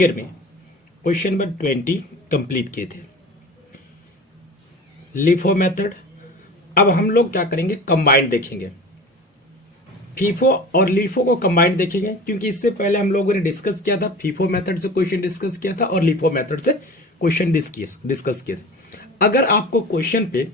Year में question number 20 complete किए थे लीफो मेथड। अब हम लोग क्या करेंगे, कंबाइंड देखेंगे। फीफो और लीफो को कंबाइंड देखेंगे, क्योंकि इससे पहले हम लोगों ने डिस्कस किया था, फीफो मेथड से क्वेश्चन डिस्कस किया था और लीफो मेथड से क्वेश्चन डिस्कस किए थे। अगर आपको क्वेश्चन पे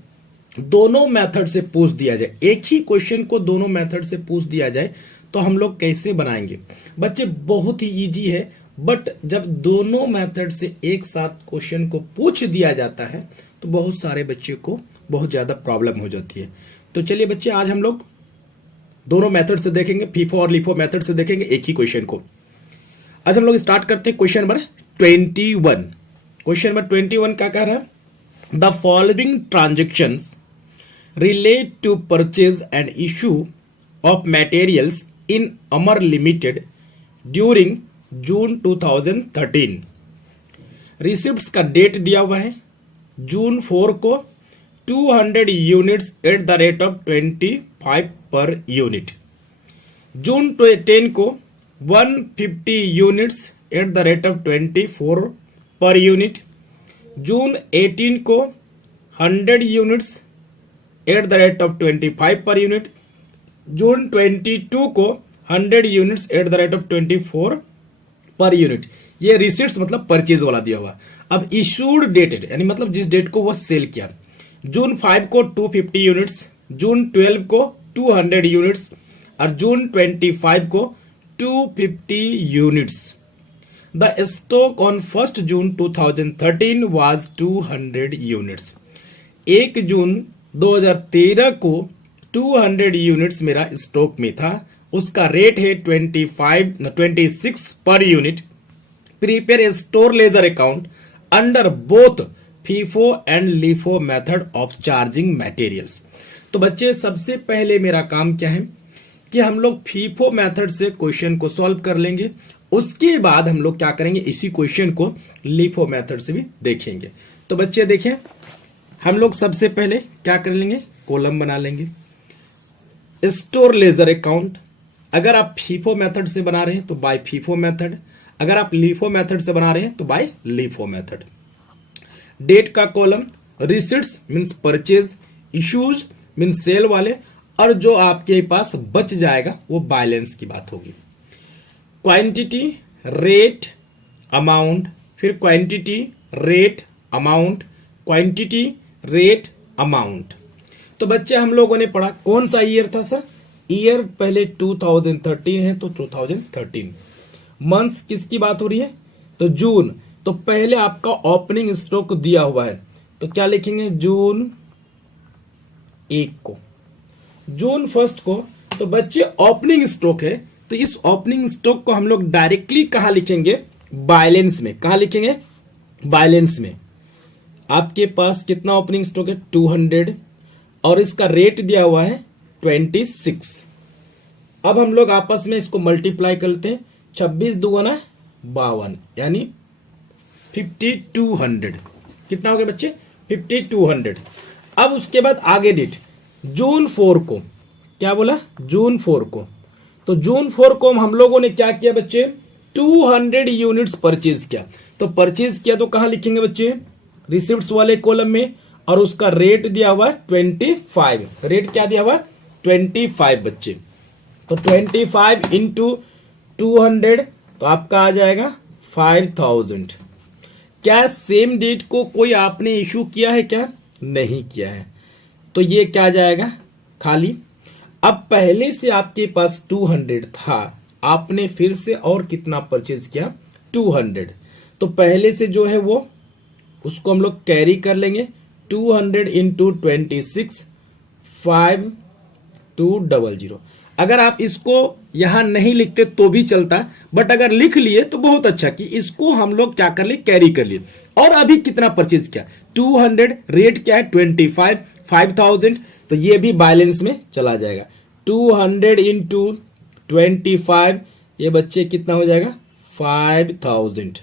दोनों मेथड से पूछ दिया जाए, एक ही क्वेश्चन को दोनों मेथड से पूछ दिया जाए, तो हम लोग कैसे बनाएंगे बच्चे? बहुत ही इजी है, बट जब दोनों मेथड से एक साथ क्वेश्चन को पूछ दिया जाता है तो बहुत सारे बच्चे को बहुत ज्यादा प्रॉब्लम हो जाती है। तो चलिए बच्चे, आज हम लोग दोनों मेथड से देखेंगे, फीफो और लीफो मेथड से देखेंगे एक ही क्वेश्चन को। आज हम लोग स्टार्ट करते हैं क्वेश्चन नंबर 21। क्वेश्चन नंबर 21 क्या कह रहा है? The following transactions relate to purchase and issue of materials in Amar Limited during June 2013। Receipts का डेट दिया हुआ है जून 4 को 200 units at the rate of 25 पर यूनिट, जून 10 को 150 units at the rate of 24 पर यूनिट, जून 18 को 100 units at the rate of 25 पर यूनिट, जून 22 को 100 units at the rate of 24 पर यूनिट। ये रिसिट्स मतलब परचेज वाला दिया हुआ। अब इशूड डेटेड यानी मतलब जिस डेट को वो सेल किया, जून 5 को 250 यूनिट्स, जून 12 को 200 यूनिट्स और जून 25 को 250 units. The stock on 1 June 2013 was 200 units. 1 जून 2013 को 200 यूनिट्स मेरा स्टॉक में था, उसका रेट है 26 per unit. Prepare a store ledger account under both FIFO and LIFO method of charging materials. तो बच्चे, सबसे पहले मेरा काम क्या है कि हम लोग फीफो मेथड से क्वेश्चन को सॉल्व कर लेंगे, उसके बाद हम लोग क्या करेंगे, इसी क्वेश्चन को लीफो मेथड से भी देखेंगे। तो बच्चे देखें, हम लोग सबसे पहले क्या कर लेंगे, कॉलम बना लेंगे। स्टोर लेजर अकाउंट अगर आप फीफो मेथड से बना रहे हैं तो बाय फीफो मेथड, अगर आप लीफो मेथड से बना रहे हैं तो बाय लीफो मेथड। डेट का column, receipts means purchase, issues means sale वाले, और जो आपके पास बच जाएगा वो बैलेंस की बात होगी। क्वांटिटी, रेट, अमाउंट, फिर quantity, rate, amount, quantity, rate, amount. तो बच्चे हम लोगों ने पढ़ा, कौन सा ईयर था सर? ईयर पहले 2013 है तो 2013। मंथ्स किसकी बात हो रही है? तो जून। तो पहले आपका ओपनिंग स्टॉक दिया हुआ है, तो क्या लिखेंगे, जून 1 को, जून 1 को। तो बच्चे ओपनिंग स्टॉक है, तो इस ओपनिंग स्टॉक को हम लोग डायरेक्टली कहां लिखेंगे, बैलेंस में। कहां लिखेंगे? बैलेंस में। आपके पास कितना ओपनिंग स्टॉक है? 200, और इसका रेट दिया हुआ है 26। अब हम लोग आपस में इसको मल्टीप्लाई करते हैं, 26 दुगुना 52 यानी 5200। कितना हो गया बच्चे? 5200। अब उसके बाद आगे डेट, जून 4 को, क्या बोला, जून 4 को। तो जून 4 को हम लोगों ने क्या किया बच्चे, 200 यूनिट्स परचेज किया। तो परचेज किया तो कहां लिखेंगे बच्चे, रिसिप्ट्स वाले कॉलम में, और उसका रेट दिया हुआ 25। रेट क्या दिया हुआ? 25 बच्चे। तो 25 इंटू 200 तो आपका आ जाएगा 5000। क्या सेम डेट को कोई आपने इशू किया है? क्या नहीं किया है, तो ये क्या जाएगा, खाली। अब पहले से आपके पास 200 था, आपने फिर से और कितना परचेज किया, 200। तो पहले से जो है वो उसको हम लोग कैरी कर लेंगे, 200 इंटू 26, 5200। अगर आप इसको यहां नहीं लिखते तो भी चलता, बट अगर लिख लिए तो बहुत अच्छा कि इसको हम लोग क्या कर लिए, कैरी कर लिए। और अभी कितना परचेज किया, 200, रेट क्या है 25, 5000, तो ये भी बैलेंस में चला जाएगा। 200 इंटू 25, ये बच्चे कितना हो जाएगा, 5000।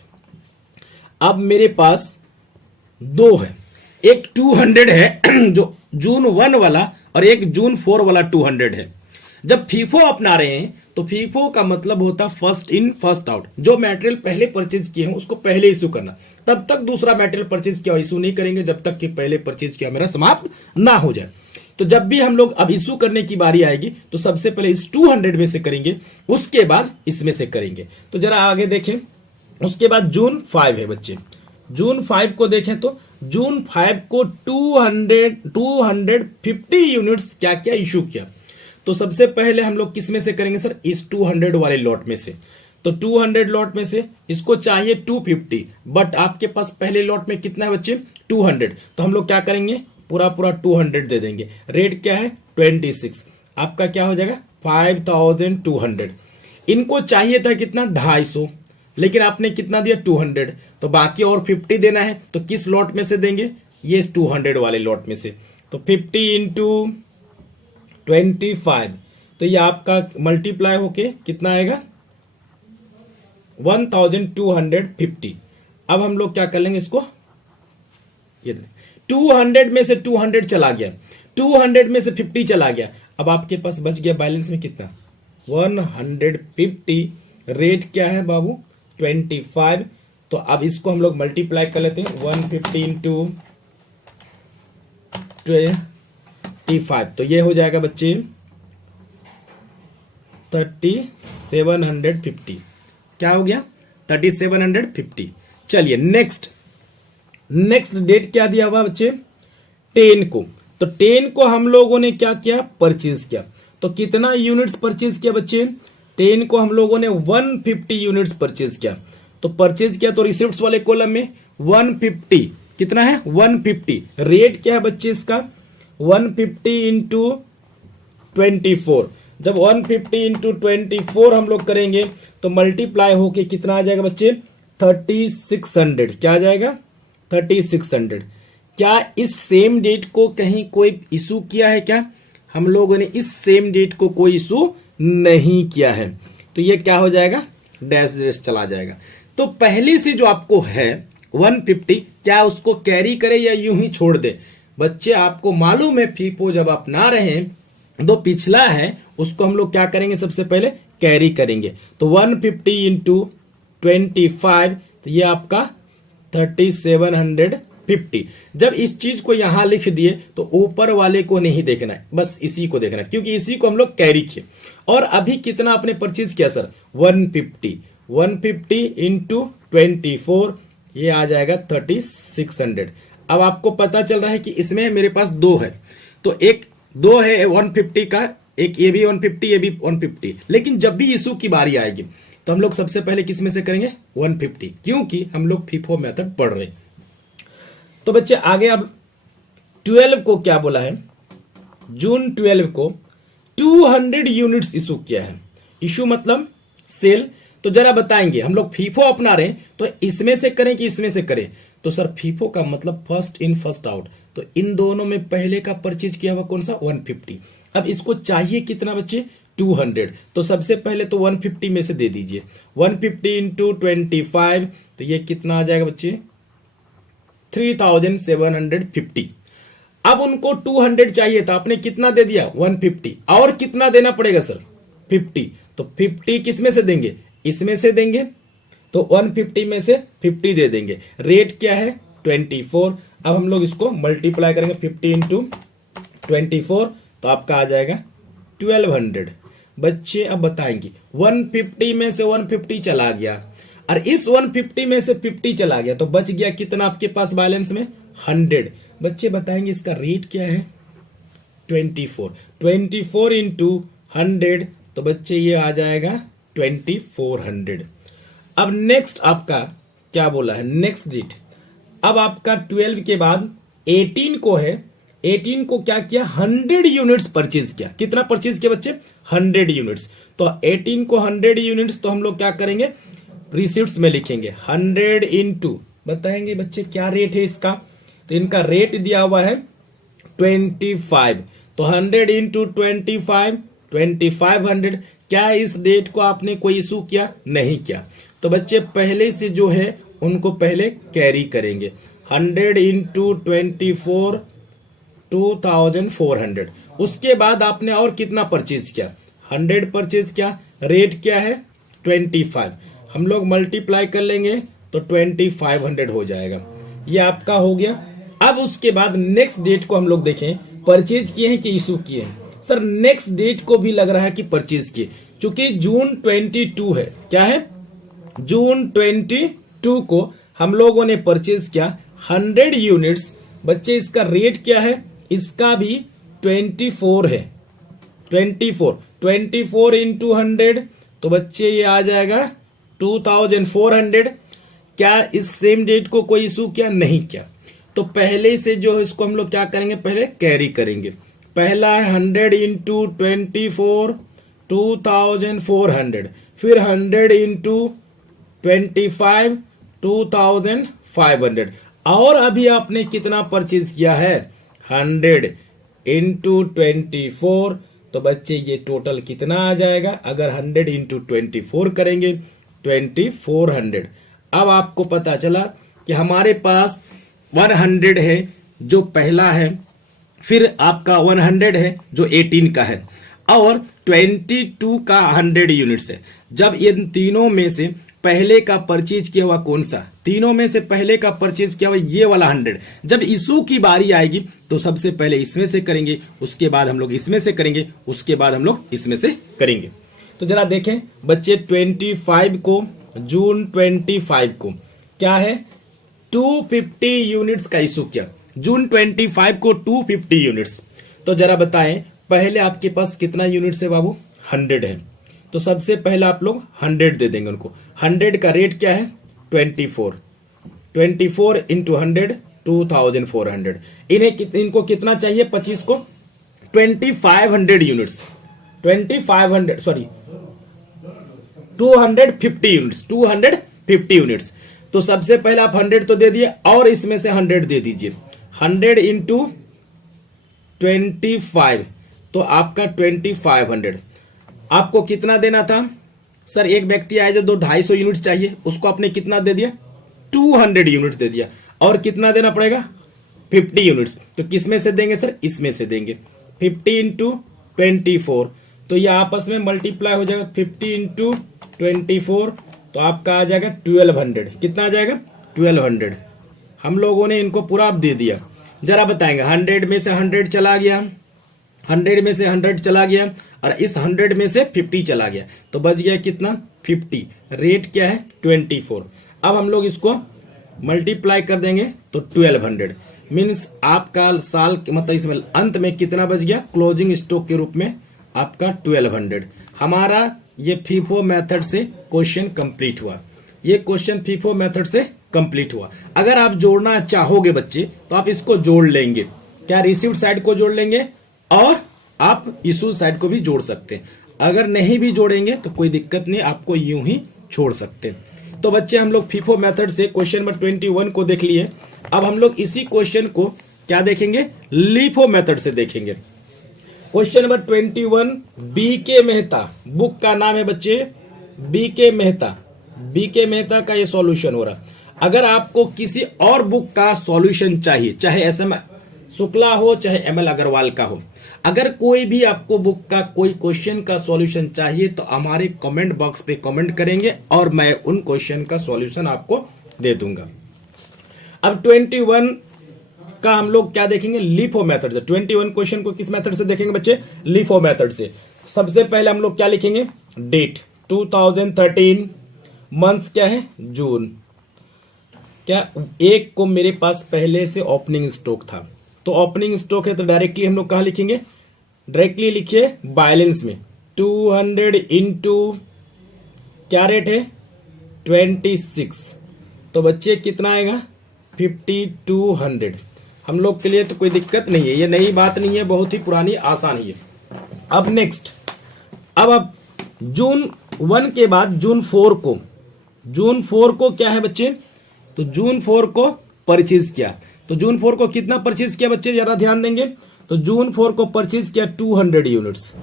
अब मेरे पास दो है, एक 200 है जो जून 1 वाला, और एक जून 4 वाला 200 है। जब फीफो अपना रहे हैं तो फीफो का मतलब होता फर्स्ट इन फर्स्ट आउट। जो मटेरियल पहले परचेज किए हैं उसको पहले इशू करना, तब तक दूसरा मटेरियल परचेज किया इशू नहीं करेंगे जब तक कि पहले परचेज किया मेरा समाप्त ना हो जाए। तो जब भी हम लोग अब इशू करने की बारी आएगी तो सबसे पहले इस 200 में से करेंगे, उसके बाद इसमें से करेंगे। तो जरा आगे देखें, उसके बाद जून 5 है बच्चे। जून 5 को देखें तो जून 5 को 250 यूनिट्स क्या क्या इशू किया। तो सबसे पहले हम लोग किस में से करेंगे सर, इस 200 वाले लॉट में से। तो 200 लॉट में से इसको चाहिए 250, बट आपके पास पहले लॉट में कितना है बच्चे 200, तो हम लोग क्या करेंगे पूरा 200 दे देंगे। रेट क्या है 26, आपका क्या हो जाएगा 5200। इनको चाहिए था कितना 250, लेकिन आपने कितना दिया 200, तो बाकी और 50 देना है। तो किस लॉट में से देंगे, ये 200 वाले लॉट में से। तो 50 इंटू 25, तो ये आपका मल्टीप्लाई होके कितना आएगा 1250। अब हम लोग क्या कर लेंगे इसको, ये 200 में से 200 चला गया, 200 में से 50 चला गया, अब आपके पास बच गया बैलेंस में कितना 150। रेट क्या है बाबू 25। तो अब इसको हम लोग मल्टीप्लाई कर लेते हैं 150 इंटू 25, तो ये हो जाएगा बच्चे 3750। क्या हो गया 3750। चलिए नेक्स्ट डेट क्या दिया हुआ बच्चे 10 को। तो 10 को हम लोगों ने क्या किया परचेज किया। तो कितना यूनिट्स परचेज किया बच्चे, 10 को हम लोगों ने 150 यूनिट्स परचेज किया। तो परचेज किया तो रिसिप्ट्स वाले कॉलम में 150 कितना है 150। रेट क्या है बच्चे इसका 150 इंटू 24। जब 150 इंटू 24 हम लोग करेंगे तो मल्टीप्लाई होके कितना आ जाएगा बच्चे 3600। क्या आ जाएगा 3600। क्या इस सेम डेट को कहीं कोई इशू किया है क्या, हम लोगों ने इस सेम डेट को कोई इशू नहीं किया है, तो ये क्या हो जाएगा डैश डैश चला जाएगा। तो पहले से जो आपको है 150, क्या उसको कैरी करे या यूं ही छोड़ दे। बच्चे आपको मालूम है फीफो जब आप ना रहे तो पिछला है उसको हम लोग क्या करेंगे सबसे पहले कैरी करेंगे। तो 150 इंटू 25, तो ये आपका 3750। जब इस चीज को यहां लिख दिए तो ऊपर वाले को नहीं देखना है, बस इसी को देखना है, क्योंकि इसी को हम लोग कैरी किए। और अभी कितना आपने परचेज किया सर 150 इंटू 24, ये आ जाएगा 3600। अब आपको पता चल रहा है कि इसमें मेरे पास दो है, तो एक दो है 150 का, एक ये भी 150 ये भी 150। लेकिन जब भी इशू की बारी आएगी तो हम लोग सबसे पहले किस में से करेंगे 150, क्योंकि हम लोग फीफो मेथड पढ़ रहे। तो बच्चे आगे अब 12 को क्या बोला है, जून 12 को 200 यूनिट्स इशू किया है। इशू मतलब सेल। तो जरा बताएंगे हम लोग फीफो अपना रहे तो इसमें से करें कि इसमें से करें। तो सर फीफो का मतलब फर्स्ट इन फर्स्ट आउट, तो इन दोनों में पहले का परचेज किया हुआ कौन सा 150। अब इसको चाहिए कितना बच्चे 200, तो सबसे पहले तो 150 में से दे दीजिए 150 इंटू 25, तो ये कितना आ जाएगा बच्चे 3750। अब उनको 200 चाहिए था, आपने कितना दे दिया 150, और कितना देना पड़ेगा सर 50। तो 50 किस में से देंगे, इसमें से देंगे, तो 150 में से 50 दे देंगे। रेट क्या है 24। अब हम लोग इसको मल्टीप्लाई करेंगे 50 इंटू 24, तो आपका आ जाएगा 1200। बच्चे अब बताएंगे 150 में से 150 चला गया और इस 150 में से 50 चला गया, तो बच गया कितना आपके पास बैलेंस में 100। बच्चे बताएंगे इसका रेट क्या है 24 इंटू 100, तो बच्चे ये आ जाएगा 2400। अब नेक्स्ट आपका क्या बोला है नेक्स्ट डेट। अब आपका 12 के बाद 18 को है, 18 को क्या किया 100 यूनिट्स परचेज किया। कितना परचेज किया बच्चे 100 यूनिट्स। तो 18 को 100 यूनिट्स, तो हम लोग क्या करेंगे रिसिप्ट्स में लिखेंगे 100 इंटू, बताएंगे बच्चे क्या रेट है इसका। तो इनका रेट दिया हुआ है 25, तो 100 इंटू 25 2500। क्या इस डेट को आपने कोई इशू किया, नहीं किया। तो बच्चे पहले से जो है उनको पहले कैरी करेंगे 100 इंटू 24 2400। उसके बाद आपने और कितना परचेज किया 100 परचेज किया, रेट क्या है 25, हम लोग मल्टीप्लाई कर लेंगे तो 2500 हो जाएगा। ये आपका हो गया। अब उसके बाद नेक्स्ट डेट को हम लोग देखें, परचेज किए हैं कि इशू किए हैं। सर नेक्स्ट डेट को भी लग रहा है कि परचेज किए, क्योंकि जून 22 है। क्या है? जून 22 को हम लोगों ने परचेज किया 100 यूनिट्स। बच्चे इसका रेट क्या है? इसका भी 24 है। 24 इंटू 100, तो बच्चे ये आ जाएगा 2400। क्या इस सेम डेट को कोई इशू किया? नहीं किया। तो पहले से जो इसको हम लोग क्या करेंगे, पहले कैरी करेंगे। पहला है 100 इंटू 24 2400, फिर 100 इंटू 25 2500। और अभी आपने कितना परचेज किया है? 100 इंटू 24। तो बच्चे ये टोटल कितना आ जाएगा? अगर 100 इंटू 24 करेंगे 2400। अब आपको पता चला कि हमारे पास 100 है जो पहला है, फिर आपका 100 है जो 18 का है, और 22 का 100 यूनिट्स है। जब इन तीनों में से पहले का परचेज किया हुआ कौन सा? तीनों में से पहले का परचेज किया हुआ ये वाला 100। जब इशू की बारी आएगी तो सबसे पहले इसमें से करेंगे, उसके बाद हम लोग इसमें से करेंगे, उसके बाद हम लोग इसमें से करेंगे। तो जरा देखें बच्चे, 25 को, जून 25 को क्या है? 250 यूनिट्स का इशू किया। जून 25 को 250 यूनिट्स। तो जरा बताएं पहले आपके पास कितना यूनिट्स है बाबू? 100 है। तो सबसे पहले आप लोग 100 दे देंगे उनको। 100 का रेट क्या है? 24 इंटू 100 2400। इनको कितना चाहिए? 25 को 2500 यूनिट्स, 2500 सॉरी 250 यूनिट्स, 250 यूनिट्स। तो सबसे पहले आप 100 तो दे दिए और इसमें से 100 दे दीजिए। 100 इंटू 25, तो आपका 2500। आपको कितना देना था? सर एक व्यक्ति आया जो 250 यूनिट्स चाहिए, उसको आपने कितना दे दिया? 200 यूनिट्स दे दिया। और कितना देना पड़ेगा? 50 यूनिट्स। तो किसमें से देंगे सर? इसमें से देंगे। 50 इंटू 24, तो ये आपस में मल्टीप्लाई हो जाएगा। 50 इंटू 24, तो आपका आ जाएगा 1200। कितना आ जाएगा? 1200। हम लोगों ने इनको पूरा आप दे दिया। जरा बताएंगे 100 में से 100 चला गया, 100 में से 100 चला गया, और इस 100 में से 50 चला गया, तो बच गया कितना? 50। रेट क्या है? 24। अब हम लोग इसको मल्टीप्लाई कर देंगे तो 1200 मीन्स आपका साल मतलब इसमें अंत में कितना बच गया? क्लोजिंग स्टॉक के रूप में आपका 1200। हमारा ये फीफो मेथड से क्वेश्चन कंप्लीट हुआ। ये क्वेश्चन फीफो मेथड से कंप्लीट हुआ। अगर आप जोड़ना चाहोगे बच्चे तो आप इसको जोड़ लेंगे। क्या? रिसीव्ड साइड को जोड़ लेंगे और आप इशू साइड को भी जोड़ सकते हैं। अगर नहीं भी जोड़ेंगे तो कोई दिक्कत नहीं, आपको यूं ही छोड़ सकते हैं। तो बच्चे हम लोग फीफो मेथड से क्वेश्चन नंबर 21 को देख लिए। अब हम लोग इसी क्वेश्चन को क्या देखेंगे? लीफो मेथड से देखेंगे। क्वेश्चन नंबर 21 बी के मेहता, बुक का नाम है बच्चे बी के मेहता। बी के मेहता का ये सॉल्यूशन हो रहा। अगर आपको किसी और बुक का सॉल्यूशन चाहिए, चाहे एसएम शुक्ला हो चाहे एमएल अग्रवाल का हो, अगर कोई भी आपको बुक का कोई क्वेश्चन का सॉल्यूशन चाहिए तो हमारे कमेंट बॉक्स पे कमेंट करेंगे और मैं उन क्वेश्चन का सॉल्यूशन आपको दे दूंगा। अब 21 का हम लोग क्या देखेंगे? लीफो मेथड से। 21 क्वेश्चन को किस मेथड से देखेंगे बच्चे? लीफो मेथड से। सबसे पहले हम लोग क्या लिखेंगे? डेट 2013, मंथ्स क्या है? जून। क्या? एक को मेरे पास पहले से ओपनिंग स्टॉक था, तो ओपनिंग स्टॉक है तो डायरेक्टली हम लोग कहा लिखेंगे? डायरेक्टली लिखिए बैलेंस में 200 इंटू क्या रेट है? 26। तो बच्चे कितना आएगा? 5200। हम लोग के लिए तो कोई दिक्कत नहीं है, ये नई बात नहीं है, बहुत ही पुरानी आसान ही है। अब नेक्स्ट, अब जून 1 के बाद जून 4 को, जून 4 को क्या है बच्चे? तो जून 4 को परचेज किया। तो जून 4 को कितना परचेज किया बच्चे? जरा ध्यान देंगे। तो जून 4 को परचेज किया 200 यूनिट्स।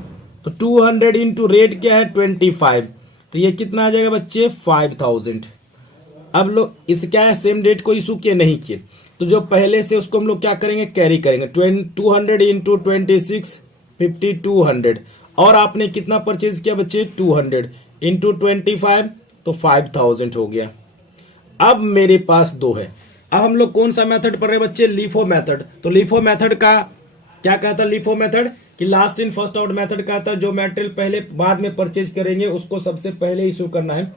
तो 200 इंटू रेट क्या है? 25। तो ये कितना आ जाएगा बच्चे? 5000। अब लोग इस क्या है? सेम डेट को इशू किए नहीं किए, तो जो पहले से उसको हम लोग क्या करेंगे? कैरी करेंगे। 200 इंटू 26 5200, और आपने कितना परचेज किया बच्चे 200 इंटू 25 तो 5000 हो गया। अब मेरे पास 2 है। अब हम लोग कौन सा मेथड पढ़ रहे हैं बच्चे, लीफो मेथड। तो लीफो मेथड का क्या कहता है, लीफो मेथड कि last in first out method कहता है जो मटेरियल पहले बाद में परचेज करेंगे उसको सबसे पहले इशू करना है,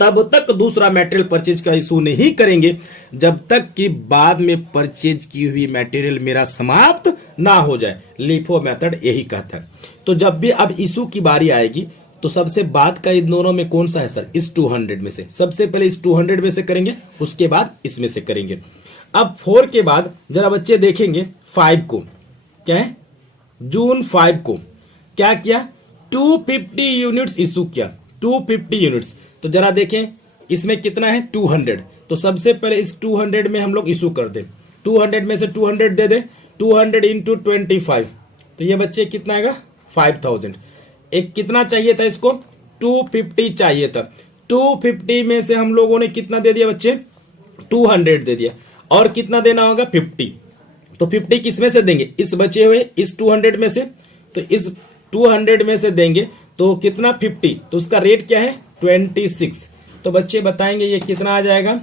तब तक दूसरा मटेरियल परचेज का इशू नहीं करेंगे जब तक कि बाद में परचेज की हुई मटेरियल मेरा समाप्त ना हो जाए। लीफो मेथड यही कहता है। तो जब भी अब इशू की बारी आएगी तो सबसे बाद का इन दोनों में कौन सा है सर, इस 200 में से। सबसे पहले इस 200 में से करेंगे, उसके बाद इसमें से करेंगे। अब 4 के बाद जरा बच्चे देखेंगे 5 को, क्या है जून 5 को क्या किया, 250 यूनिट्स इशू किया, 250 यूनिट्स। तो जरा देखें इसमें कितना है 200। तो सबसे पहले इस 200 में हम लोग इशू कर दे, 200 में से 200 दे दे, 200 इंटू 25 तो ये बच्चे कितना आएगा 5000। एक कितना चाहिए था इसको 250 चाहिए था, 250 में से हम लोगों ने कितना दे दिया बच्चे 200 दे दिया, और कितना देना होगा 50। तो 50 किस में से देंगे, इस बचे हुए इस 200 में से। तो इस 200 में से देंगे तो कितना 50, तो उसका रेट क्या है 26। तो बच्चे बताएंगे ये कितना आ जाएगा,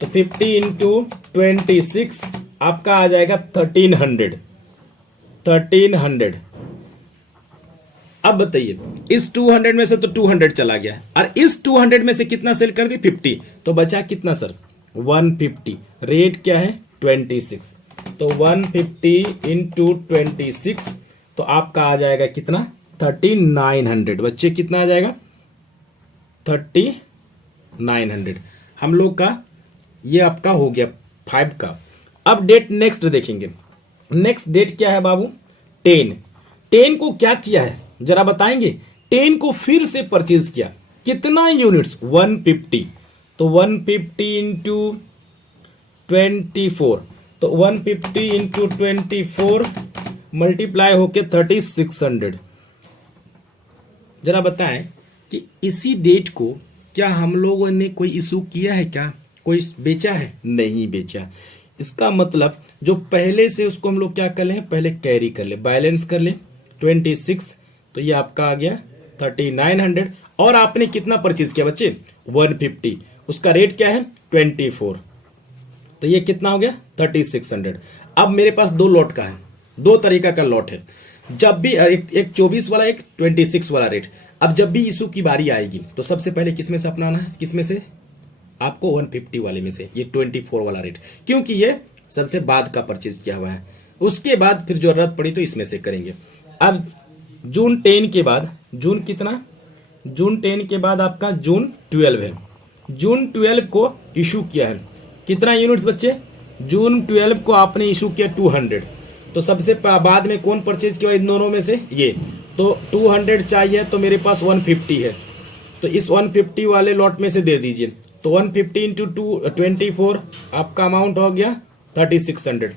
तो 50 इंटू 26 आपका आ जाएगा 1300। अब बताइए इस 200 में से तो 200 चला गया और इस 200 में से कितना सेल कर दी 50, तो बचा कितना सर 150। रेट क्या है 26, तो 150 इंटू 26 तो आपका आ जाएगा कितना 3900। बच्चे कितना आ जाएगा 3900। हम लोग का ये आपका हो गया 5 का। अब डेट नेक्स्ट देखेंगे। नेक्स्ट डेट क्या है बाबू 10 को क्या किया है जरा बताएंगे। 10 को फिर से परचेज किया, कितना यूनिट्स 150। तो 150 इंटू 24 तो 150 इंटू 24 मल्टीप्लाई होके 3600। जरा बताएं कि इसी डेट को क्या हम लोगों ने कोई इशू किया है, क्या कोई बेचा है, नहीं बेचा। इसका मतलब जो पहले से उसको हम लोग क्या कर ले, पहले कैरी कर ले, बैलेंस कर ले 26। तो ये आपका आ गया 3900। और आपने कितना परचेज किया बच्चे 150, उसका रेट क्या है 24। तो ये कितना हो गया 3600। अब मेरे पास 2 लॉट का है, 2 तरीका का लॉट है। जब भी एक 24 वाला एक 26 वाला रेट। अब जब भी इशू की बारी आएगी तो सबसे पहले किसमें से अपनाना है, किसमें से आपको 150 वाले में से, ये 24 वाला रेट, क्योंकि ये सबसे बाद का परचेज किया हुआ है। उसके बाद फिर जरूरत पड़ी तो इसमें से करेंगे। अब जून 10 के बाद, जून कितना, जून 10 के बाद आपका जून 12 है। जून 12 को इशू किया है कितना यूनिट्स बच्चे, जून 12 को आपने इशू किया 200। तो सबसे बाद में कौन परचेज किया इन दोनों में से, ये। तो 200 चाहिए तो मेरे पास 150 है, तो इस 150 वाले लॉट में से दे दीजिए। तो 150 इंटू 24 आपका अमाउंट हो गया 3600।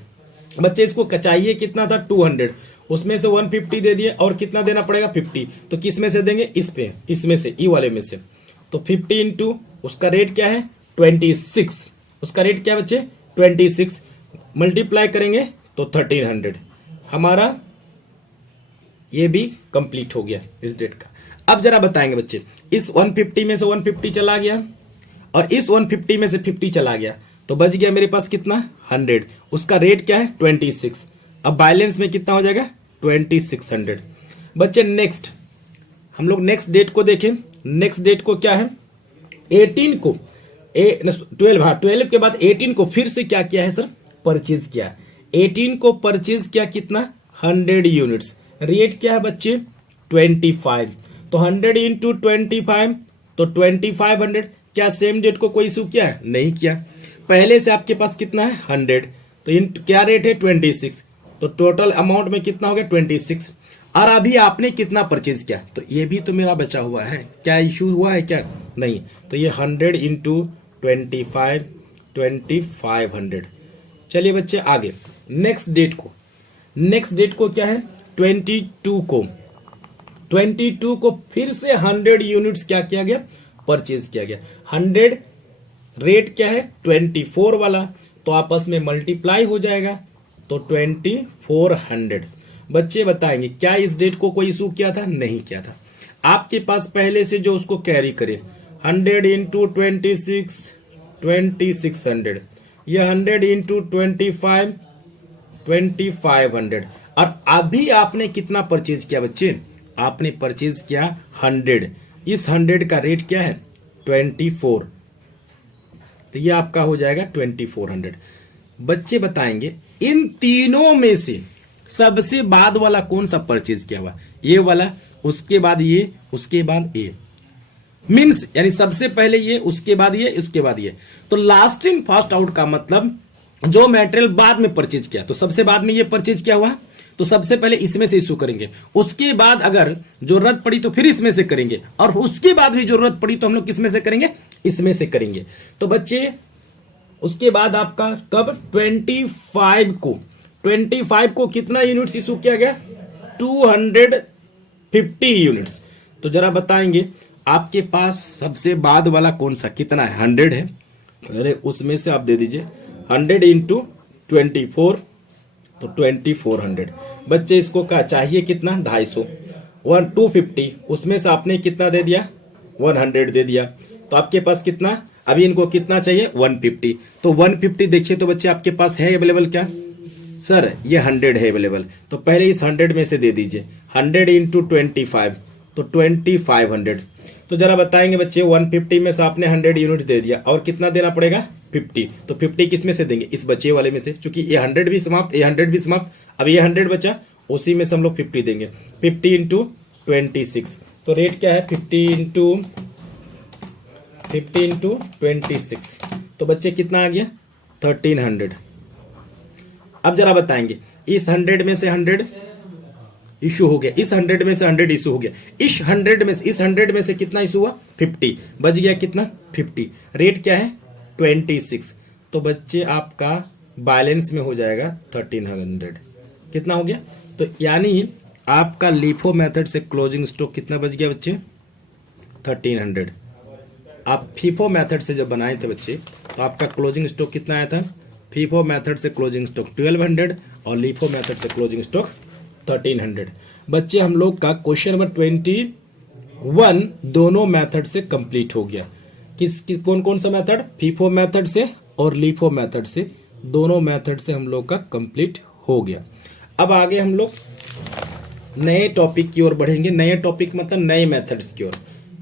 बच्चे इसको चाहिए कितना था 200, उसमें से 150 दे दिए और कितना देना पड़ेगा 50। तो किस में से देंगे, इस पे, इसमें से, ई वाले में से। तो 50 इंटू उसका रेट क्या है 26, उसका रेट क्या बच्चे 26 मल्टीप्लाई करेंगे तो 1300। हमारा ये भी कंप्लीट हो गया इस डेट का। अब जरा बताएंगे बच्चे, इस 150 में से 150 चला गया और इस 150 में से 50 चला गया, तो बच गया मेरे पास कितना 100, उसका रेट क्या है 26। अब बैलेंस में कितना हो जाएगा 2600। बच्चे नेक्स्ट हम लोग नेक्स्ट डेट को देखें। नेक्स्ट डेट को क्या है 18 को 12 के बाद 18 को फिर से क्या किया है सर परचेज किया। 18 को परचेज किया कितना 100 यूनिट्स। रेट क्या है बच्चे 25। तो 100 इंटू 25 तो 2500। क्या सेम डेट को कोई इशू किया है, नहीं किया। पहले से आपके पास कितना है 100, तो क्या रेट है 26। तो टोटल अमाउंट में कितना हो गया 26। और अभी आपने कितना परचेज किया, तो ये भी तो मेरा बचा हुआ है, क्या इशू हुआ है क्या, नहीं। तो ये 100 इंटू 25 2500। चलिए बच्चे आगे नेक्स्ट डेट को। नेक्स्ट डेट को क्या है 22 को। 22 को फिर से 100 यूनिट्स क्या किया गया परचेज किया गया। 100 रेट क्या है 24 वाला, तो आपस में मल्टीप्लाई हो जाएगा तो 2400। बच्चे बताएंगे क्या इस डेट को कोई इशू किया था? नहीं किया था। आपके पास पहले से जो उसको कैरी करे 100 इंटू 26 2600, ये 100 इंटू 25 2500। और अभी आपने कितना परचेज किया बच्चे? आपने परचेज किया 100। इस 100 का रेट क्या है? 24। तो ये आपका हो जाएगा 2400। बच्चे बताएंगे इन तीनों में से सबसे बाद वाला कौन सा परचेज किया हुआ? ये वाला, उसके बाद ये, उसके बाद ये। मीन्स यानी सबसे पहले ये, उसके बाद ये, उसके बाद ये। तो लास्ट इन फर्स्ट आउट का मतलब जो मटेरियल बाद में परचेज किया, तो सबसे बाद में ये परचेज किया हुआ, तो सबसे पहले इसमें से इशू करेंगे। उसके बाद अगर जरूरत पड़ी तो फिर इसमें से करेंगे, और उसके बाद भी जरूरत पड़ी तो हम लोग किसमें से करेंगे? इसमें से करेंगे। तो बच्चे उसके बाद आपका कब? 25 को कितना यूनिट्स इशू किया गया? 250 यूनिट्स। तो जरा बताएंगे आपके पास सबसे बाद वाला कौन सा कितना है? 100 है। अरे उसमें से आप दे दीजिए 100 इंटू 24, तो 2400। बच्चे इसको क्या चाहिए? कितना? 250। 250 उसमें से आपने कितना दे दिया? 100 दे दिया। तो आपके पास कितना? अभी इनको कितना चाहिए? 150। तो 150 देखिए तो बच्चे आपके पास है अवेलेबल क्या? सर ये 100 है अवेलेबल, तो पहले इस 100 में से दे दीजिए 100 इंटू 25, तो 2500। तो जरा बताएंगे बच्चे 150 में से आपने 100 यूनिट दे दिया, और कितना देना पड़ेगा? 50। तो 50 किस में से देंगे? इस बचे वाले में से, क्योंकि ये 100 भी समाप्त, ये 100 भी समाप्त, अब ये 100 बचा, उसी में से हम लोग 50 देंगे। 50 इंटू 26, तो रेट क्या है? 50 इंटू 26, तो बच्चे कितना आ गया? 1300। अब जरा बताएंगे इस 100 में से 100 इशू हो गया, इस 100 में से 100 इशू हो गया, इस 100 में से कितना इशू हुआ? 50। बच गया कितना? 50। रेट क्या है? 26। तो बच्चे आपका बैलेंस में हो जाएगा 1300। कितना हो गया? तो यानी आपका लिफो मेथड से क्लोजिंग स्टॉक कितना बच गया बच्चे? 1300। आप फीफो मेथड से जब बनाए थे बच्चे, तो आपका क्लोजिंग स्टॉक कितना आया था? फीफो मेथड से क्लोजिंग स्टॉक 1200 और लिफो मेथड से क्लोजिंग स्टॉक 1300। बच्चे हम लोग का क्वेश्चन नंबर 21 दोनों मेथड से कंप्लीट हो गया। कौन कौन सा मेथड? फीफो मेथड से और लिफो मेथड से, दोनों मेथड से हम लोग का कंप्लीट हो गया। अब आगे हम लोग नए टॉपिक की ओर बढ़ेंगे। नए टॉपिक मतलब नए मेथड्स की ओर।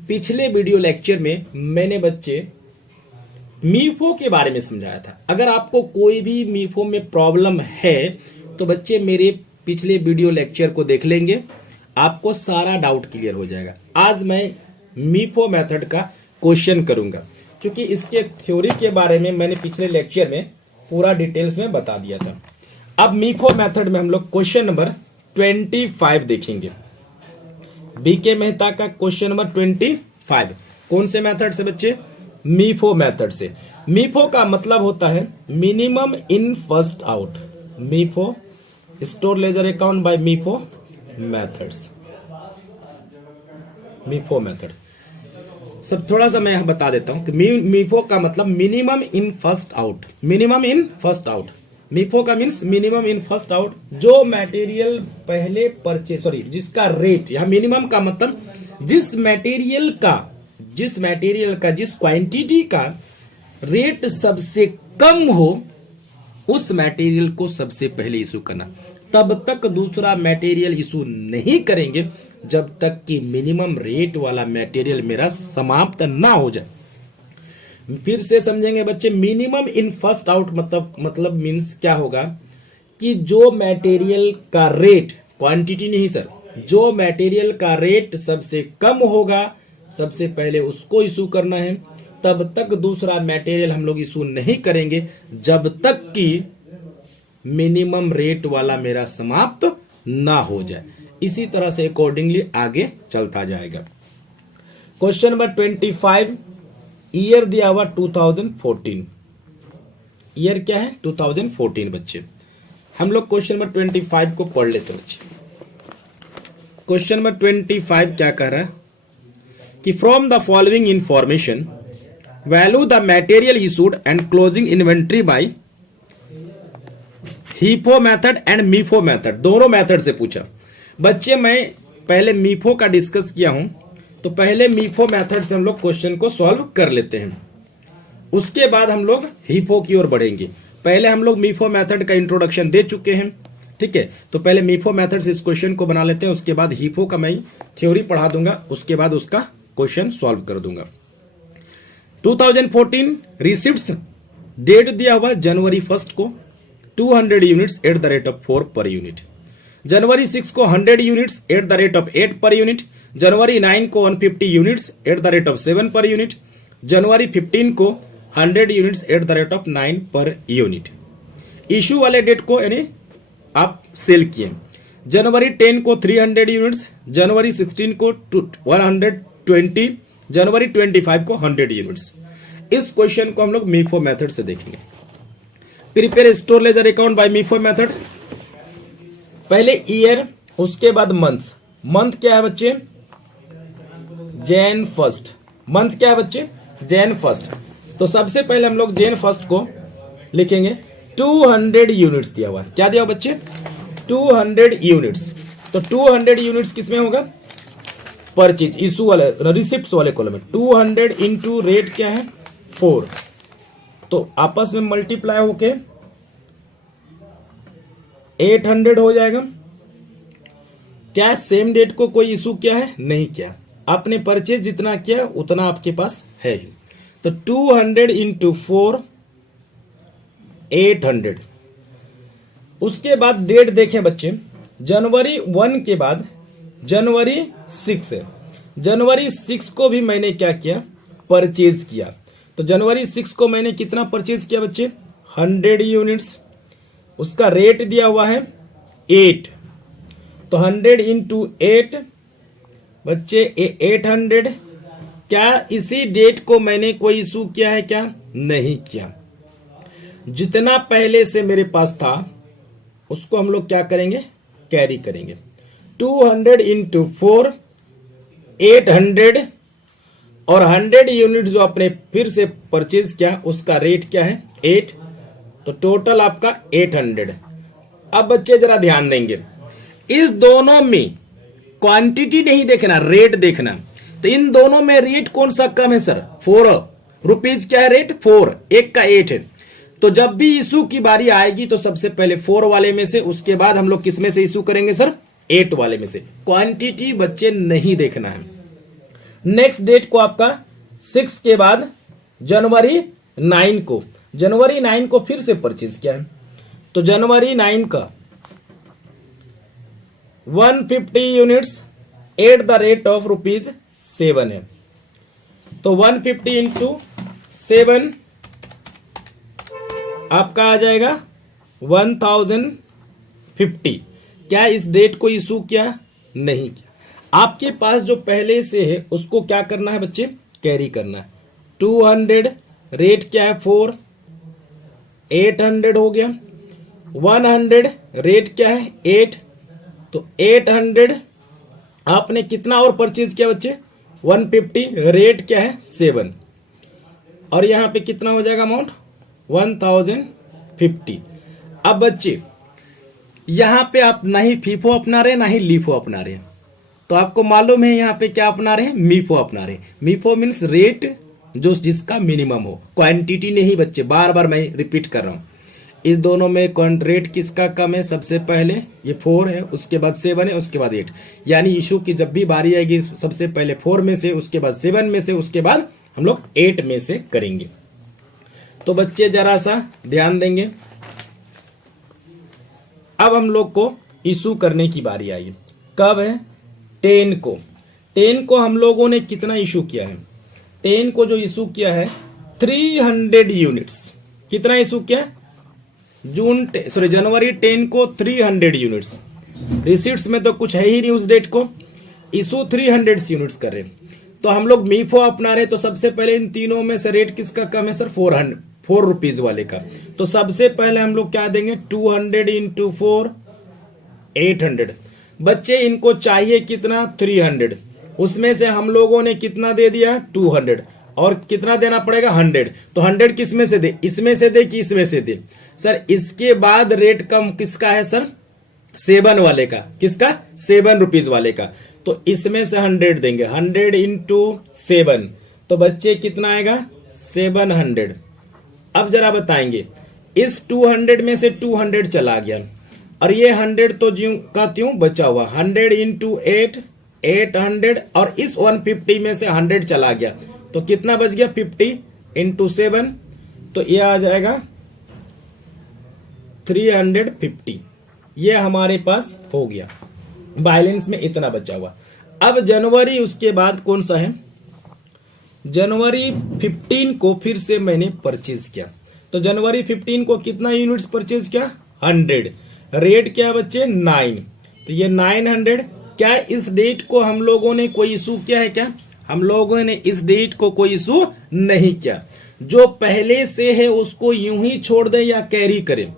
पिछले वीडियो लेक्चर में मैंने बच्चे मीफो के बारे में समझाया था। अगर आपको कोई भी मीफो में प्रॉब्लम है तो बच्चे मेरे पिछले वीडियो लेक्चर को देख लेंगे, आपको सारा डाउट क्लियर हो जाएगा। आज मैं मीफो मेथड का क्वेश्चन करूंगा, क्योंकि इसके थ्योरी के बारे में मैंने पिछले लेक्चर में पूरा डिटेल्स में बता दिया था। अब मीफो मेथड में हम लोग क्वेश्चन नंबर 25 देखेंगे। बीके मेहता का क्वेश्चन नंबर 25 कौन से मेथड से बच्चे? मीफो मेथड से। मीफो का मतलब होता है minimum in first out. MIFO store ledger account by MIFO methods. MIFO method सब थोड़ा सा मैं यहां बता देता हूं कि मीफो का मतलब minimum in first out. Minimum in first out, MIFO का means minimum in first out. जो मटेरियल पहले परचेज, सॉरी जिसका रेट, यहां मिनिमम का मतलब जिस मटेरियल का जिस क्वांटिटी का रेट सबसे कम हो उस मटेरियल को सबसे पहले इशू करना। तब तक दूसरा मटेरियल इशू नहीं करेंगे जब तक कि मिनिमम रेट वाला मटेरियल मेरा समाप्त ना हो जाए। फिर से समझेंगे बच्चे, मिनिमम इन फर्स्ट आउट मतलब मीन्स क्या होगा कि जो मटेरियल का रेट, क्वांटिटी नहीं सर, जो मटेरियल का रेट सबसे कम होगा सबसे पहले उसको इशू करना है। तब तक दूसरा मटेरियल हम लोग इशू नहीं करेंगे जब तक कि मिनिमम रेट वाला मेरा समाप्त ना हो जाए। इसी तरह से अकॉर्डिंगली आगे चलता जाएगा। क्वेश्चन नंबर 25, ईयर दिया हुआ 2014। ईयर क्या है? 2014 बच्चे। हम लोग क्वेश्चन नंबर 25 को पढ़ लेते बच्चे। क्वेश्चन नंबर 25 क्या कह रहा है कि from the following information value the material issued and closing inventory by HIFO method and MIFO method, दोनों मेथड से पूछा। बच्चे मैं पहले मीफो का डिस्कस किया हूं, तो पहले मीफो मेथड से हम लोग क्वेश्चन को सॉल्व कर लेते हैं, उसके बाद हम लोग हीफो की ओर बढ़ेंगे। पहले हम लोग मीफो मेथड का इंट्रोडक्शन दे चुके हैं, ठीक है। तो पहले मीफो मेथड से इस क्वेश्चन को बना लेते हैं, उसके बाद हीफो का मैं थ्योरी पढ़ा दूंगा, उसके बाद उसका क्वेश्चन सॉल्व कर दूंगा। 2014 रिसिप्ट्स डेट दिया हुआ जनवरी 1 को 200 units at the rate of 4 पर यूनिट। जनवरी 6 को 100 units at the rate of 8 पर यूनिट। जनवरी 9 को 150 units at the rate of 7 पर यूनिट। जनवरी 15 को 100 units at the rate of 9 पर यूनिट। इशू वाले डेट को यानी आप सेल किए। जनवरी 10 को 300 यूनिट्स, जनवरी 16 को 120, जनवरी 25 को 100 यूनिट्स। इस क्वेश्चन को हम लोग मीफो मेथड से देखेंगे। Prepare store ledger account by MIFO method. पहले ईयर, उसके बाद मंथ। मंथ क्या है बच्चे? जैन फर्स्ट। मंथ क्या है बच्चे? जैन फर्स्ट। तो सबसे पहले हम लोग जैन फर्स्ट को लिखेंगे 200 यूनिट्स दिया हुआ है। क्या दिया हुआ बच्चे? 200 यूनिट्स। तो 200 यूनिट्स किसमें होगा? परचेज, इशू वाले, रिसिप्ट्स वाले कॉलम में। 200 इंटू रेट क्या है? 4। तो आपस में मल्टीप्लाई होके 800 हो जाएगा। क्या सेम डेट को कोई इशू किया है? नहीं किया। आपने परचेज जितना किया उतना आपके पास है ही। तो 200 इंटू 4 800। उसके बाद डेट देखें बच्चे, जनवरी 1 के बाद जनवरी 6 है। जनवरी 6 को भी मैंने क्या किया? परचेज किया। तो जनवरी 6 को मैंने कितना परचेज किया बच्चे? 100 यूनिट्स। उसका रेट दिया हुआ है 8। तो 100 इंटू 8 बच्चे 800। क्या इसी डेट को मैंने कोई इशू किया है? क्या नहीं किया। जितना पहले से मेरे पास था उसको हम लोग क्या करेंगे? कैरी करेंगे। 200 इंटू 4 800 और 100 यूनिट जो आपने फिर से परचेज किया उसका रेट क्या है? 8। तो टोटल आपका 800। अब बच्चे जरा ध्यान देंगे, इस दोनों में क्वांटिटी नहीं देखना, रेट देखना। तो इन दोनों में रेट कौन सा कम है सर? 4 रुपीज। क्या है रेट? 4। एक का 8 है। तो जब भी इशू की बारी आएगी तो सबसे पहले 4 वाले में से, उसके बाद हम लोग किस में से इशू करेंगे सर? 8 वाले में से। क्वांटिटी बच्चे नहीं देखना है। नेक्स्ट डेट को आपका 6 के बाद जनवरी 9 को, जनवरी 9 को फिर से परचेज किया है। तो जनवरी 9 का 150 units at the rate of ₹7 है। तो 150 इंटू 7 आपका आ जाएगा 1050। क्या इस डेट को इशू किया? नहीं किया। आपके पास जो पहले से है उसको क्या करना है बच्चे? कैरी करना है। 200 रेट क्या है? 4। 800 हो गया। 100 रेट क्या है? 8। तो 800 आपने कितना और परचेज किया बच्चे? 150। रेट क्या है? 7। और यहां पे कितना हो जाएगा अमाउंट? 1050। अब बच्चे यहां पे आप ना ही फीफो अपना रहे ना ही लीफो अपना रहे, तो आपको मालूम है यहां पे क्या अपना रहे? मीफो अपना रहे। मीफो मीन्स रेट जो जिसका मिनिमम हो, क्वांटिटी नहीं बच्चे। बार बार मैं रिपीट कर रहा हूं, इस दोनों में रेट किसका कम है? सबसे पहले ये 4 है, उसके बाद 7 है, उसके बाद 8। यानी इशू की जब भी बारी आएगी सबसे पहले 4 में से, उसके बाद 7 में से, उसके बाद हम लोग 8 में से करेंगे। तो बच्चे जरा सा ध्यान देंगे। अब हम लोग को इशू करने की बारी आई। कब है? 10 को। 10 को हम लोगों ने कितना इशू किया है? 10 को जो इशू किया है 300 यूनिट्स। कितना इशू किया? जनवरी 10 को 300 यूनिट्स। रिसीट्स में तो कुछ है ही नहीं उस डेट को, इशू 300 यूनिट्स कर रहे। तो हम लोग मीफो अपना रहे। तो सबसे पहले इन तीनों में से रेट किसका कम है सर? 4 रुपीज वाले का। तो सबसे पहले हम लोग क्या देंगे? 200 इंटू 4 800। बच्चे इनको चाहिए कितना? 300। उसमें से हम लोगों ने कितना दे दिया? 200। और कितना देना पड़ेगा 100। तो 100 किस में से दे, इसमें से दे कि इसमें से दे सर? इसके बाद रेट कम किसका है सर? 7 वाले का। किसका? 7 रुपीज वाले का। तो इसमें से 100 देंगे, 100 इंटू 7, तो बच्चे कितना आएगा? 700। अब जरा बताएंगे, इस 200 में से 200 चला गया और ये 100 तो ज्यों का त्यों बचा हुआ। 100 इंटू 8, 800, और इस 150 में से 100 चला गया तो कितना बच गया? 50 इंटू 7, तो ये आ जाएगा 350। ये हमारे पास हो गया, बैलेंस में इतना बचा हुआ। अब जनवरी उसके बाद कौन सा है? जनवरी 15 को फिर से मैंने परचेज किया। तो जनवरी 15 को कितना यूनिट्स परचेज किया? 100। रेट क्या बच्चे? 9। तो ये 900। क्या इस डेट को हम लोगों ने कोई इशू किया है क्या? हम लोगों ने इस डेट को कोई इशू नहीं किया। जो पहले से है उसको यूं ही छोड़ दे या कैरी करें?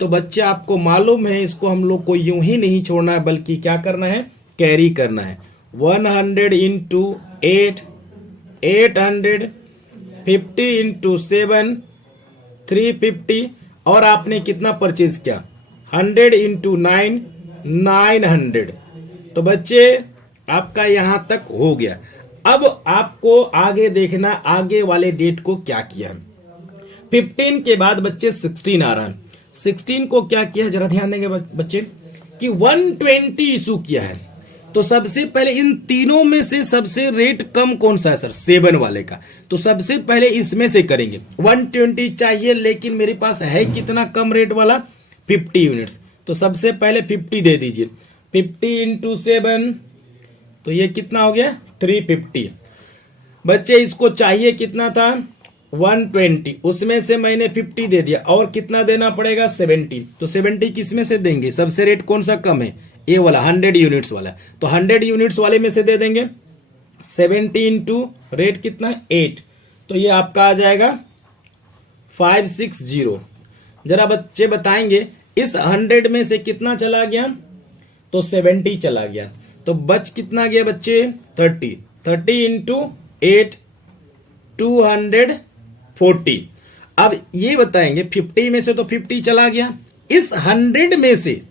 तो बच्चे आपको मालूम है, इसको हम लोग को यूं ही नहीं छोड़ना है, बल्कि क्या करना है? कैरी करना है। 100 इंटू 8, 800, 50 इंटू 7, 350, और आपने कितना परचेज किया? 100 इंटू 9, 900। तो बच्चे आपका यहां तक हो गया। अब आपको आगे देखना, आगे वाले डेट को क्या किया। 15 के बाद बच्चे 16 आ रहा है। 16 को क्या किया, जरा ध्यान देंगे बच्चे, कि 120 इशू किया है। तो सबसे पहले इन तीनों में से सबसे रेट कम कौन सा है सर? 7 वाले का। तो सबसे पहले इसमें से करेंगे। 120 चाहिए, लेकिन मेरे पास है कितना कम रेट वाला? 50 यूनिट्स। तो सबसे पहले 50 दे दीजिए। 50 इंटू 7, तो ये कितना हो गया? 350। बच्चे इसको चाहिए कितना था? 120। उसमें से मैंने 50 दे दिया, और कितना देना पड़ेगा? 70। तो 70 किस में से देंगे? सबसे रेट कौन सा कम है? ये वाला 100 यूनिट्स वाला। तो 100 यूनिट्स वाले में से दे देंगे। 70 इंटू रेट कितना? 8। तो ये आपका आ जाएगा 560। जरा बच्चे बताएंगे, इस 100 में से कितना चला गया? तो 70 चला गया। तो बच कितना गया बच्चे? 30। 30 इंटू 8, 240। अब ये बताएंगे, 50 में से तो 50 चला गया, इस 100 में से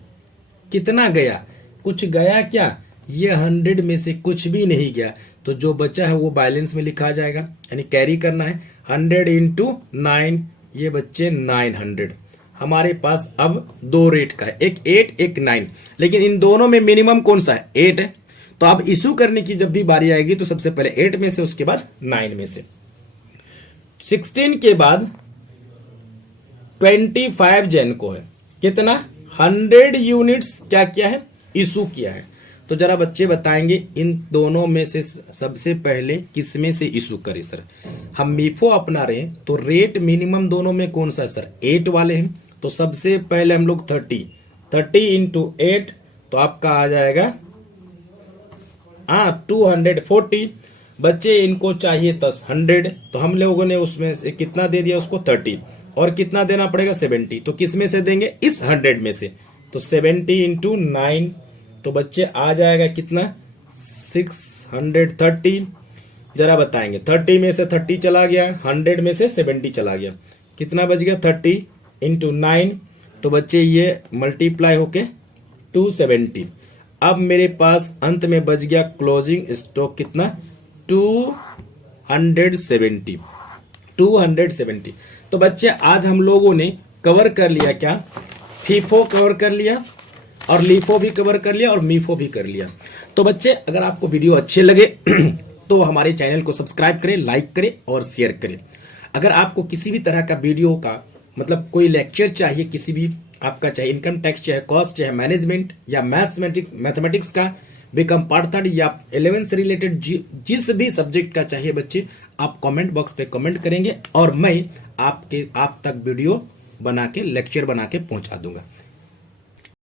कितना गया? कुछ गया क्या? ये 100 में से कुछ भी नहीं गया। तो जो बचा है वो बैलेंस में लिखा जाएगा, यानी कैरी करना है। 100 इंटू 9, ये बच्चे 900। हमारे पास अब दो रेट का है, एक 8 एक 9, लेकिन इन दोनों में मिनिमम कौन सा है? 8 है। तो अब इशू करने की जब भी बारी आएगी तो सबसे पहले 8 में से, उसके बाद 9 में से। 16 के बाद 25 जैन को है कितना? 100 यूनिट्स क्या किया है? इशू किया है। तो जरा बच्चे बताएंगे, इन दोनों में से सबसे पहले किस में से इशू करें सर? हम मीफो अपना रहे हैं, तो रेट मिनिमम दोनों में कौन सा सर? 8 वाले हैं। तो सबसे पहले हम लोग 30 इंटू 8, तो आपका आ जाएगा 240। बच्चे इनको चाहिए 100, तो हम लोगों ने उसमें से कितना दे दिया उसको? 30, और कितना देना पड़ेगा? 70। तो किस में से देंगे? इस 100 में से। तो 70 इंटू 9, तो बच्चे आ जाएगा कितना? 630। जरा बताएंगे, 30 में से 30 चला गया, 100 में से 70 चला गया, कितना बच गया? 30 इंटू 9, तो बच्चे ये मल्टीप्लाई होके 270। अब मेरे पास अंत में बच गया क्लोजिंग स्टॉक कितना? 270। 270। तो बच्चे आज हम लोगों ने कवर कर लिया क्या? फीफो कवर कर लिया, और लीफो भी कवर कर लिया, और मीफो भी कर लिया। तो बच्चे अगर आपको वीडियो अच्छे लगे तो हमारे चैनल को सब्सक्राइब करें, लाइक करें और शेयर करें। अगर आपको किसी भी तरह का वीडियो का मतलब कोई लेक्चर चाहिए, किसी भी आपका चाहे इनकम टैक्स, चाहे कॉस्ट, चाहे मैनेजमेंट या मैथमेटिक्स का बीकॉम पार्ट 3 या 11 से रिलेटेड जिस भी सब्जेक्ट का चाहिए बच्चे, आप कमेंट बॉक्स पे कमेंट करेंगे और मैं आप तक वीडियो बना के, लेक्चर बना के पहुंचा दूंगा।